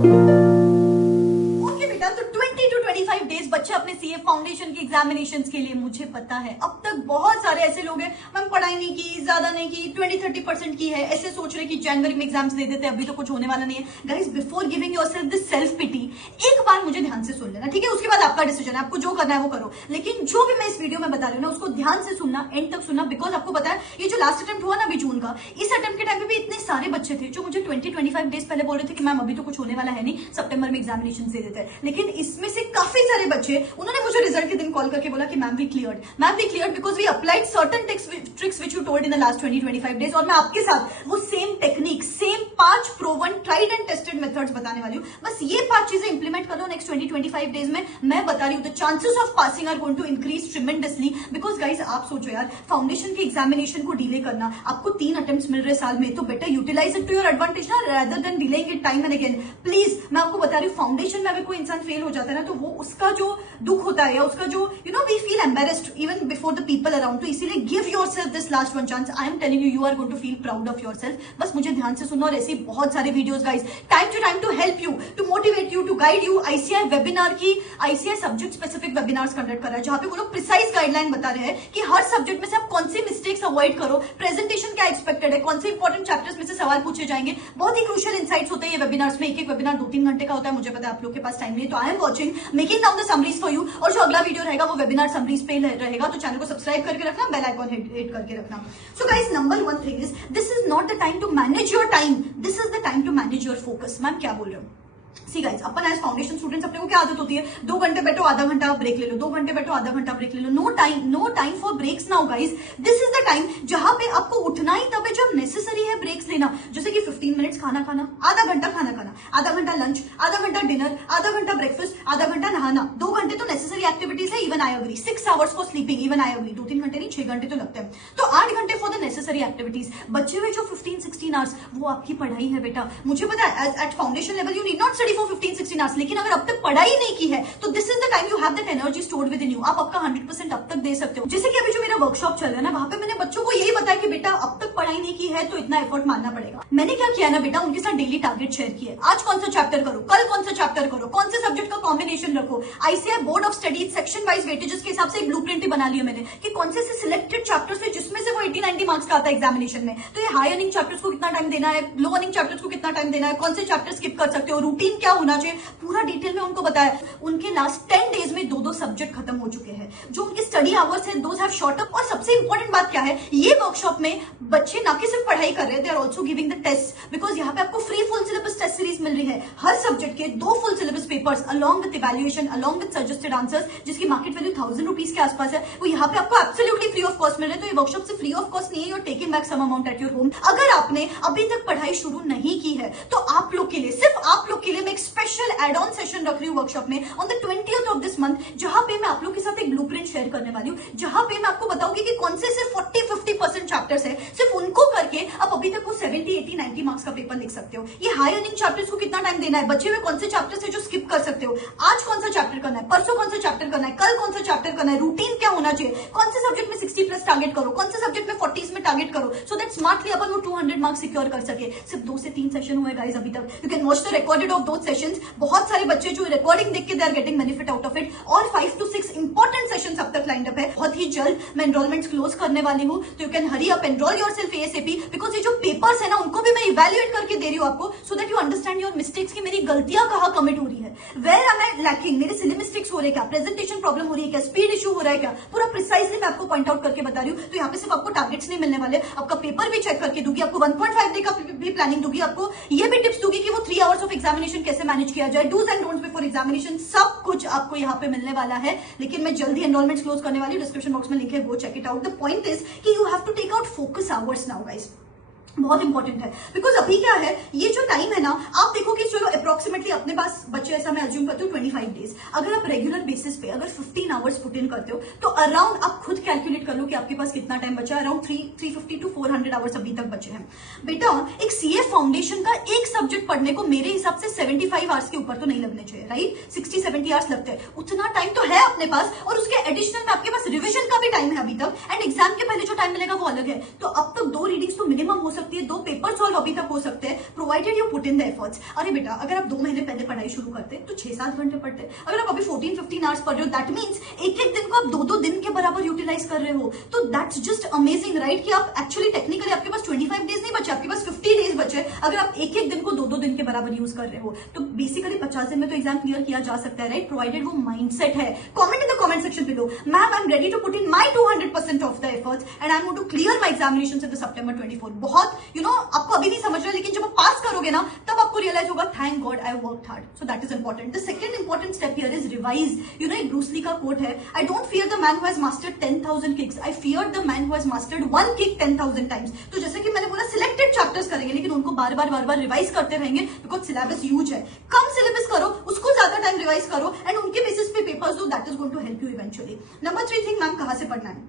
Okay बेटा, तो 20 to 25 days बच्चे अपने सीए फाउंडेशन की एग्जामिनेशंस के लिए, मुझे पता है अब तक बहुत सारे ऐसे लोग हैं मैम पढ़ाई नहीं की, ज्यादा नहीं की, 20-30% की है, ऐसे सोच रहे कि जनवरी में एग्जाम्स दे देते, अभी तो कुछ होने वाला नहीं है। Guys, before giving yourself this self pity, एक बार मुझे ध्यान से सुन लेना, ठीक है? उसके बाद आपका डिसीजन है, आपको जो करना है वो करो, लेकिन जो भी मैं इस वीडियो में बता रही हूँ ना उसको ध्यान से सुनना, एंड तक सुनना, बिकॉज आपको पता है ये जो लास्ट अटेम्प्ट हुआ ना अभी जून का, इस अटेम्प्ट के टाइम पे भी इतने सारे बच्चे थे जो मुझे 20-25 डेज पहले बोल रहे थे कि मैम अभी तो कुछ होने वाला है नहीं, सितंबर में एग्जामिनेशन दे देते हैं। लेकिन इसमें से काफी सारे बच्चे उन्होंने मुझे रिजल्ट के दिन कॉल करके बोला कि ma'am we cleared because we applied certain tricks which you told in the last 20-25 days, और मैं आपके साथ वो same technique, same 5 proven tried and tested methods बताने वाली हूँ। बस ये 5 चीजें इंप्लीमेंट कर लो नेक्स्ट 20-25 डेज में, मैं बता रही हूँ the chances of passing are going to increase tremendously. Because guys, आप सोचो यार, फाउंडेशन के एग्जामिनेशन को डिले करना, आपको 3 अटेम्प्ट्स मिल रहे साल में, तो better utilize it to your advantage ना, rather than delaying it time and again. Please, मैं आपको बता रही हूँ, फाउंडेशन में अगर कोई इंसान फेल हो जाता है ना, तो वो उसका जो दुख होता है या उसका जो we feel embarrassed even before the people around, तो इसीलिए give yourself this last one chance. I am telling you are going to feel proud of yourself. बस मुझे ध्यान से सुनो, और ऐसे बहुत सारे videos guys, time to help you, to motivate you, to guide you. ICI webinar की, ICI subject specific webinars conduct कर रहा है, जहां पे वो लोग प्रिसाइज गाइडलाइन बता रहे हैं कि हर सब्जेक्ट में से आप कौन सी मिस्टेक्स अवॉइड करो, प्रेजेंटेशन क्या एक्सपेक्टेड है, कौन से इंपॉर्टेंट चैप्टर्स में से सवाल पूछे जाएंगे। बहुत ही क्रूशियल इंसाइट्स होते हैं ये वेबिनार्स में, एक वेबिनार 2-3 घंटे का होता है, मुझे पता है आप लोग के पास टाइम नहीं है, तो I am watching, making down the summaries for you. और जो अगला वीडियो रहेगा वो वेबिनार समरीज पे रहेगा, तो चैनल को सब्सक्राइब करके रखना, बेल आइकॉन हिट करके रखना। So guys, number 1 thing is, this is not the time to manage your time, this is the time to manage your focus. Ma'am क्या बोल रहे हो? सी गाइस, अपन एज फाउंडेशन स्टूडेंट्स, अपने को क्या आदत होती है, 2 घंटे बैठो, आधा घंटा ब्रेक ले लो, 2 घंटे बैठो, आधा घंटा ब्रेक ले लो। No time for breaks now guys. This is the time जहां पे आपको उठना ही तब है जब नेसेसरी है ब्रेक्स लेना। जैसे कि 15 मिनट्स खाना खाना, आधा घंटा खाना खाना, आधा घंटा लंच, आधा घंटा डिनर, आधा घंटा ब्रेकफास्ट, आधा घंटा नहाना, 2 घंटे तो नेसेसरी एक्टिविटीज है, even I agree. 6 hours for sleeping, even I agree. 2-3 घंटे नहीं, 6 घंटे तो लगते हैं, तो 8 घंटे फॉर द नेसेसरी एक्टिविटीज। बच्चे हुए जो 15-16 आवर्स, वो आपकी पढ़ाई है बेटा। मुझे पता है at foundation level you need not study for 15-16 hours, लेकिन अगर अब तक पढ़ाई नहीं की है तो this is the time you have that energy stored within you. आप आपका 100% अब तक दे सकते हो। जैसे कि अभी जो मेरा वर्कशॉप चल रहा है ना, वहां पे मैंने बच्चों को यही बताया कि बेटा अब तक पढ़ाई नहीं की है तो इतना एफर्ट मानना पड़ेगा। मैंने क्या किया ना बेटा, उनके साथ डेली टारगेट शेयर किए, आज कौन सा चैप्टर करो, कल कौन सा चैप्टर करो, कौन से सब्जेक्ट का कॉम्बिनेशन रखो। ICI board of studies section wise weightages के हिसाब से एक ब्लूप्रिंट बना लिया मैंने कि कौन से सिलेक्टेड चैप्टर्स है जिसमें से वो 80-90 मार्क्स का आता है एग्जामिनेशन में, तो ये हाई अर्निंग चैप्टर्स को कितना टाइम देना है, लो अर्निंग चैप्टर्स को कितना टाइम देना है, कौन से चैप्टर स्किप कर सकते हो, रूटीन क्या होना चाहिए, पूरा डिटेल में उनको बताया। उनके लास्ट 10 डेज में 2-2 सब्जेक्ट खत्म हो चुके हैं। जो उनके स्टडी आवर्स है दोज हैव शॉर्ट अप। और सबसे इंपॉर्टेंट बात क्या है, ये वर्कशॉप में बच्चे ना कि सिर्फ पढ़ाई कर रहे हैं, they are also giving the test, because यहाँ पे आपको free full syllabus test series मिल रही है। हर सब्जेक्ट के 2 full syllabus papers along with evaluation, along with suggested answers, जिसकी मार्केट वैल्यू 1000 रुपीज के आसपास है, वो यहाँ पे आपको एब्सोल्युटली फ्री ऑफ कॉस्ट मिल रहे हैं। तो ये वर्कशॉप से फ्री ऑफ कॉस्ट नहीं है, you're taking back some amount at your home. अगर आपने अभी तक पढ़ाई शुरू नहीं की है तो आप लोग के लिए, सिर्फ आप लोग के लिए मैं एक स्पेशल एड ऑन सेशन रख रही हूँ वर्कशॉप में on the 20th of this month, जहां पे मैं आप लोग के साथ एक ब्लूप्रिंट शेयर करने वाली हूँ, जहां पे मैं आपको बताऊंगी कि कौन से सिर्फ 40-50% चैप्टर्स है, सिर्फ उनको करके आप अभी तक वो 70-80-90 मार्क्स का पेपर लिख सकते हो। ये हाई अर्निंग चैप्टर्स को कितना टाइम देना है, बचे हुए कौन से चैप्टर्स है जो स्किप कर सकते हो, आज कौन सा चैप्टर करना है, परसों कौन सा चैप्टर करना है, कल कौन सा चैप्टर करना है, रूटीन क्या होना चाहिए, कौन से सब्जेक्ट में 60+ टारगेट करो, कौन से सब्जेक्ट में 40s में टारगेट करो, सो दैट स्मार्टली अपन वो 200 मार्क्स सिक्योर कर सके। सिर्फ 2 से 3 सेशन हुए गाइस अभी तक, you can watch the recorded of those sessions. बहुत सारे बच्चे जो रिकॉर्डिंग देख के they are getting benefit out of it, और 5 to 6 इंपॉर्टेंट सेशंस अब तक लाइंड अप है। बहुत ही जल्द मैं एनरोलमेंट क्लोज करने वाली हूँ, तो you can hurry up, enrol yourself ASAP, because ये जो पेपर्स है ना उनको भी मैं इवैल्यूएट करके दे रही हूँ आपको, सो that you understand your mistakes की मेरी गलतियां कहाँ कमिट हो रही है, वेयर एम आई लैकिंग, मेरे सिली मिस्टेक्स हो रहे हैं क्या, प्रेजेंटेशन प्रॉब्लम हो रही है क्या, स्पीड इशू हो रहा है क्या, पूरा प्रिसाइजली मैं आपको पॉइंट आउट करके बता रही हूँ। तो यहाँ पे सिर्फ आपको टारगेट्स नहीं मिलने वाले, आपका पेपर भी चेक करके दूंगी, आपको 1.5 डे का भी प्लानिंग दूंगी, आपको ये भी टिप्स दूंगी कि वो 3 आवर्स ऑफ एग्जामिनेशन कैसे मैनेज किया जाए, dos and don'ts before examination, सब कुछ आपको यहाँ पे मिलने वाला है। लेकिन मैं जल्दी एनरोलमेंट क्लोज करने वाली हूँ, डिस्क्रिप्शन बॉक्स में लिंक है, go check it out. The point is कि you have to take out focus hours now guys, बहुत इंपॉर्टेंट है, बिकॉज अभी क्या है, ये जो टाइम है ना, आप देखो कि चलो अप्रोक्सीमेटली अपने पास बच्चे, ऐसा मैं अज्यूम करती हूँ 25 डेज, अगर आप रेगुलर बेसिस पे अगर 15 आवर्स पुट इन करते हो तो अराउंड आप खुद कैलकुलेट कर लो कि आपके पास कितना टाइम बचा है, अराउंड 350 to 400 आवर्स अभी तक बचे हैं। बेटा एक सीए फाउंडेशन का एक सब्जेक्ट सब्जेक्ट पढ़ने को मेरे हिसाब से 75 आवर्स के ऊपर तो नहीं लगने चाहिए, राइट? 60-70 आवर्स लगते हैं, उतना टाइम तो है अपने पास, और उसके एडिशनल में आपके पास रिविजन का भी टाइम है अभी तक, एंड एग्जाम के पहले जो टाइम मिलेगा वो अलग है। तो अब तक 2 रीडिंग्स तो मिनिमम हो सकती है, 2 पेपर सॉल्व अभी तक हो सकते हैं, provided you put in the efforts. अरे बेटा, अगर आप 2 महीने पहले पढ़ाई शुरू करते तो 6-7 घंटे पढ़ते, अगर आप अभी 14-15 आवर्स पढ़ रहे हो, दैट मीन्स एक दिन को आप 2-2 दिन के बराबर यूटिलाइज कर रहे हो। तो दैट्स जस्ट अमेजिंग, राइट? कि आप एक्चुअली टेक्निकली आपके पास 25 डेज नहीं बचे, आपके पास 50 डेज बचे, अगर आप एक दिन को 2-2 दिन के बराबर यूज कर रहे हो। तो बेसिकली 50 दिन में तो एग्जाम क्लियर किया जा सकता है, राइट? प्रोवाइडेड वो माइंडसेट है। Comment in the comment section below, ma'am I am ready to put in my 200% of the efforts and I am going to clear my examinations in the September 24। बहुत आपको अभी नहीं समझ रहा, लेकिन जब आप पास करोगे ना तब आपको रियलाइज होगा, thank God I worked hard. So that is important. The second important step here is revise. एक ब्रूस ली का कोट है, I don't fear the man who has mastered 10,000 kicks, I fear the man who has mastered 1 kick 10,000 times. तो जैसे कि मैंने बोला, selected chapters करेंगे, लेकिन उनको बार बार रिवाइज करते रहेंगे, बिकॉज सिलेबस ह्यूज है। कम सिलेबस करो, उसको ज्यादा टाइम रिवाइज करो, एंड उनके बेसिस पे पेपर्स दो, that is going to help you eventually. Number 3 thing, ma'am कहां से पढ़ना है?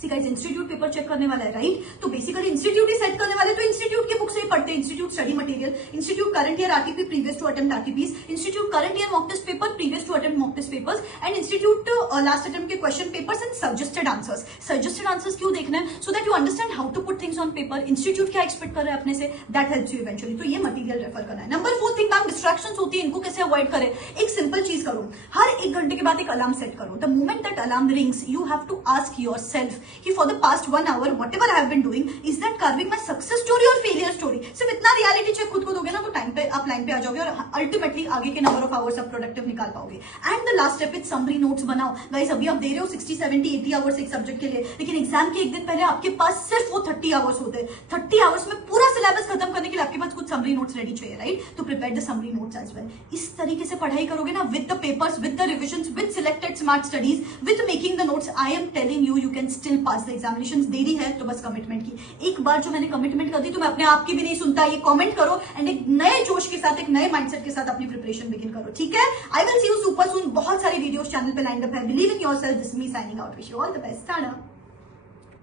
See guys, institute paper check करने वाला है, राइट? तो बेसिकली इंस्टीट्यूट ही सेट करने वाले, तो इंस्टीट्यूट की बुक से ही पढ़ते हैं। Institute study material, institute current year RTP previous two attempt RTPs, institute current year mock test paper previous two attempt mock test papers, and institute last attempt के question papers and suggested answers. Suggested answers क्यों देखना है? So that you understand how to put things on paper. Institute क्या expect कर रहा है अपने से, दैट हेल्प्स यू इवेंचुअली। तो ये मटेरियल रेफर करना है। नंबर 4 थिंग, मैम डिस्ट्रैक्शंस होती है, इनको कैसे अवॉइड करें? एक सिंपल चीज करो, हर 1 घंटे के बाद एक अलार्म सेट करो। The moment that alarm rings, you have to ask yourself कि for the past 1 hour whatever I have been doing, is that carving my success story or failure story? सिर्फ इतना रियलिटी चेक खुद को दोगे ना, तो time पे आप लाइन पे आ जाओगे, और अल्टीमेटली आगे के नंबर ऑफ आवर्स आप प्रोडक्टिव निकाल पाओगे। And the last step is summary notes बनाओ। गाइस, अभी आप दे रहे हो 60-70-80 आवर्स एक सब्जेक्ट के लिए, लेकिन एग्जाम के 1 दिन पहले आपके पास सिर्फ वो 30 आवर्स होते हैं। 30 आवर्स में पूरा सिलेबस खत्म करने के लिए आपके पास कुछ समरी नोट्स रेडी चाहिए, राइट? तो prepare the summary notes as well. इस तरीके से पढ़ाई करोगे ना, with the papers, with the revisions, with selected smart studies, with making the notes, I am telling you, you can still pass the examinations. देरी है तो बस कमिटमेंट की। एक बार जो मैंने कमिटमेंट कर दी तो मैं अपने आप की भी नहीं सुनता। ये कमेंट करो एंड एक नए जोश के साथ, एक नए माइंडसेट के साथ अपनी प्रिपरेशन बिगिन करो, ठीक है? I will see you super soon. बहुत सारी वीडियोस चैनल पे लाइंड अप है। Believe in yourself. This me signing out. Wish you all the best. Tata.